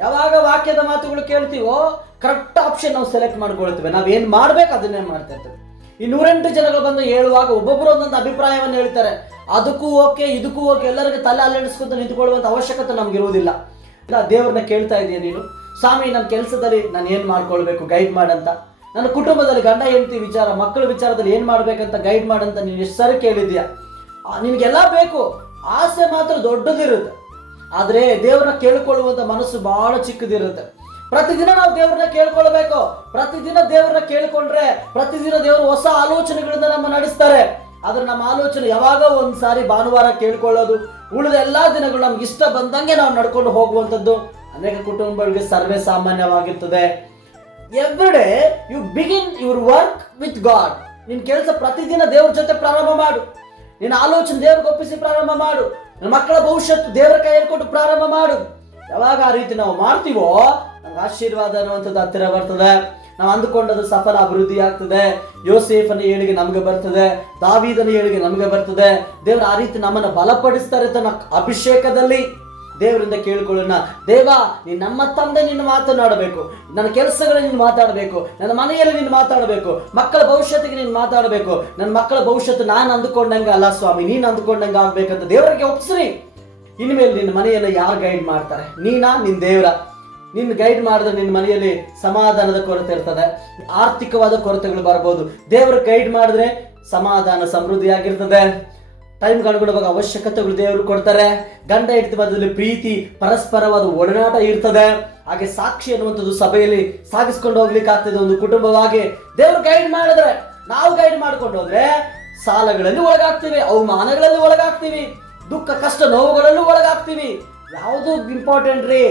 ಯಾವಾಗ ವಾಕ್ಯದ ಮಾತುಗಳು ಕೇಳ್ತೀವೋ ಕರೆಕ್ಟ್ ಆಪ್ಷನ್ ನಾವು ಸೆಲೆಕ್ಟ್ ಮಾಡ್ಕೊಳ್ತೀವಿ. ನಾವೇನು ಮಾಡ್ಬೇಕು ಅದನ್ನೇ ಮಾಡ್ತಾ ಇರ್ತೇವೆ. ಈ 108 ಜನಗಳು ಬಂದು ಹೇಳುವಾಗ ಒಬ್ಬೊಬ್ಬರು ಒಂದೊಂದು ಅಭಿಪ್ರಾಯವನ್ನು ಹೇಳ್ತಾರೆ. ಅದಕ್ಕೂ ಓಕೆ, ಇದಕ್ಕೂ ಓಕೆ, ಎಲ್ಲರಿಗೂ ತಲೆ ಅಲ್ಲೆಡಿಸ್ಕೊಂತ ನಿಂತ್ಕೊಳ್ಳುವಂಥ ಅವಶ್ಯಕತೆ ನಮ್ಗಿರುವುದಿಲ್ಲ. ಇಲ್ಲ, ದೇವ್ರನ್ನ ಕೇಳ್ತಾ ಇದೀಯ ನೀನು, ಸ್ವಾಮಿ ನನ್ನ ಕೆಲಸದಲ್ಲಿ ನಾನು ಏನು ಮಾಡ್ಕೊಳ್ಬೇಕು ಗೈಡ್ ಮಾಡಂತ, ನನ್ನ ಕುಟುಂಬದಲ್ಲಿ ಗಂಡ ಹೆಂಡತಿ ವಿಚಾರ, ಮಕ್ಕಳ ವಿಚಾರದಲ್ಲಿ ಏನು ಮಾಡ್ಬೇಕಂತ ಗೈಡ್ ಮಾಡಂತ ನೀನು ಎಷ್ಟು ಸರಿ ಕೇಳಿದ್ಯಾ. ನಿನಗೆಲ್ಲ ಬೇಕು, ಆಸೆ ಮಾತ್ರ ದೊಡ್ಡದಿರುತ್ತೆ, ಆದರೆ ದೇವ್ರನ್ನ ಕೇಳ್ಕೊಳ್ಳುವಂಥ ಮನಸ್ಸು ಬಹಳ ಚಿಕ್ಕದಿರುತ್ತೆ. ಪ್ರತಿದಿನ ನಾವು ದೇವ್ರನ್ನ ಕೇಳ್ಕೊಳ್ಬೇಕು. ಪ್ರತಿದಿನ ದೇವ್ರನ್ನ ಕೇಳ್ಕೊಂಡ್ರೆ ಪ್ರತಿದಿನ ದೇವರು ಹೊಸ ಆಲೋಚನೆಗಳಿಂದ ನಮ್ಮ ನಡೆಸ್ತಾರೆ. ಆದ್ರೆ ನಮ್ಮ ಆಲೋಚನೆ ಯಾವಾಗ ಒಂದ್ಸಾರಿ ಭಾನುವಾರ ಕೇಳ್ಕೊಳ್ಳೋದು, ಉಳಿದ ಎಲ್ಲಾ ದಿನಗಳು ನಮ್ಗೆ ಇಷ್ಟ ಬಂದಂಗೆ ನಾವು ನಡ್ಕೊಂಡು ಹೋಗುವಂಥದ್ದು ಅನೇಕ ಕುಟುಂಬಗಳಿಗೆ ಸರ್ವೇ ಸಾಮಾನ್ಯವಾಗಿರ್ತದೆ. Every day you begin your work with God. ನಿನ್ ಕೆಲಸ ಪ್ರತಿದಿನ ದೇವ್ರ ಜೊತೆ ಪ್ರಾರಂಭ ಮಾಡು. ನಿನ್ನ ಆಲೋಚನೆ ದೇವ್ರಿಗೆ ಒಪ್ಪಿಸಿ ಪ್ರಾರಂಭ ಮಾಡು. ನನ್ನ ಮಕ್ಕಳ ಭವಿಷ್ಯತ್ತು ದೇವರ ಕೈಯಲ್ಲಿ ಕೊಟ್ಟು ಪ್ರಾರಂಭ ಮಾಡು. ಯಾವಾಗ ಆ ರೀತಿ ನಾವು ಮಾಡ್ತೀವೋ ನಮ್ಗೆ ಆಶೀರ್ವಾದ ಅನ್ನುವಂಥದ್ದು ಹತ್ತಿರ ಬರ್ತದೆ. ನಾವು ಅಂದುಕೊಂಡದ್ದು ಸಫಲ ಅಭಿವೃದ್ಧಿ ಆಗ್ತದೆ. ಯೋಸೇಫನ ಏಳಿಗೆ ನಮಗೆ ಬರ್ತದೆ, ದಾವೀದನ ಏಳಿಗೆ ನಮಗೆ ಬರ್ತದೆ. ದೇವರು ಆ ರೀತಿ ನಮ್ಮನ್ನು ಬಲಪಡಿಸ್ತಾರೆ ತನ್ನ ಅಭಿಷೇಕದಲ್ಲಿ. ದೇವರಿಂದ ಕೇಳ್ಕೊಳ್ಳೋಣ, ದೇವ ನೀನು ನಮ್ಮ ತಂದೆ ನಿನ್ನ ಮಾತನಾಡಬೇಕು, ನನ್ನ ಕೆಲಸಗಳಲ್ಲಿ ನೀನು ಮಾತಾಡಬೇಕು, ನನ್ನ ಮನೆಯಲ್ಲಿ ನೀನು ಮಾತಾಡಬೇಕು, ಮಕ್ಕಳ ಭವಿಷ್ಯತ್ತಿಗೆ ನೀನು ಮಾತಾಡಬೇಕು. ನನ್ನ ಮಕ್ಕಳ ಭವಿಷ್ಯತ್ತು ನಾನು ಅಂದುಕೊಂಡಂಗೆ ಅಲ್ಲ ಸ್ವಾಮಿ, ನೀನು ಅಂದುಕೊಂಡಂಗೆ ಆಗ್ಬೇಕಂತ ದೇವರಿಗೆ ಒಪ್ಸ್ರಿ. ಇನ್ಮೇಲೆ ನಿನ್ನ ಮನೆಯನ್ನು ಯಾರು ಗೈಡ್ ಮಾಡ್ತಾರೆ? ನೀನಾ, ನಿನ್ನ ದೇವರ? ನಿನ್ನ ಗೈಡ್ ಮಾಡಿದ್ರೆ ನಿನ್ನ ಮನೆಯಲ್ಲಿ ಸಮಾಧಾನದ ಕೊರತೆ ಇರ್ತದೆ, ಆರ್ಥಿಕವಾದ ಕೊರತೆಗಳು ಬರ್ಬೋದು. ದೇವರ ಗೈಡ್ ಮಾಡಿದ್ರೆ ಸಮಾಧಾನ ಸಮೃದ್ಧಿಯಾಗಿರ್ತದೆ. ಟೈಮ್ಗೆ ಅನುಗುಣವಾಗಿ ಅವಶ್ಯಕತೆಗಳು ದೇವರು ಕೊಡ್ತಾರೆ. ಗಂಡ ಹೆಂಡತಿ ಮಧ್ಯದಲ್ಲಿ ಪ್ರೀತಿ, ಪರಸ್ಪರವಾದ ಒಡನಾಟ ಇರ್ತದೆ. ಹಾಗೆ ಸಾಕ್ಷಿ ಅನ್ನುವಂಥದ್ದು ಸಭೆಯಲ್ಲಿ ಸಾಗಿಸ್ಕೊಂಡು ಹೋಗ್ಲಿಕ್ಕೆ ಆಗ್ತದೆ. ಒಂದು ಕುಟುಂಬವಾಗಿ ದೇವರು ಗೈಡ್ ಮಾಡಿದ್ರೆ, ನಾವು ಗೈಡ್ ಮಾಡ್ಕೊಂಡು ಹೋದ್ರೆ ಸಾಲಗಳಲ್ಲಿ ಒಳಗಾಗ್ತೀವಿ, ಅವಮಾನಗಳಲ್ಲಿ ಒಳಗಾಗ್ತೀವಿ, ದುಃಖ ಕಷ್ಟ ನೋವುಗಳಲ್ಲೂ ಒಳಗಾಗ್ತೀವಿ. ಯಾವುದು ಇಂಪಾರ್ಟೆಂಟ್ ರೀ?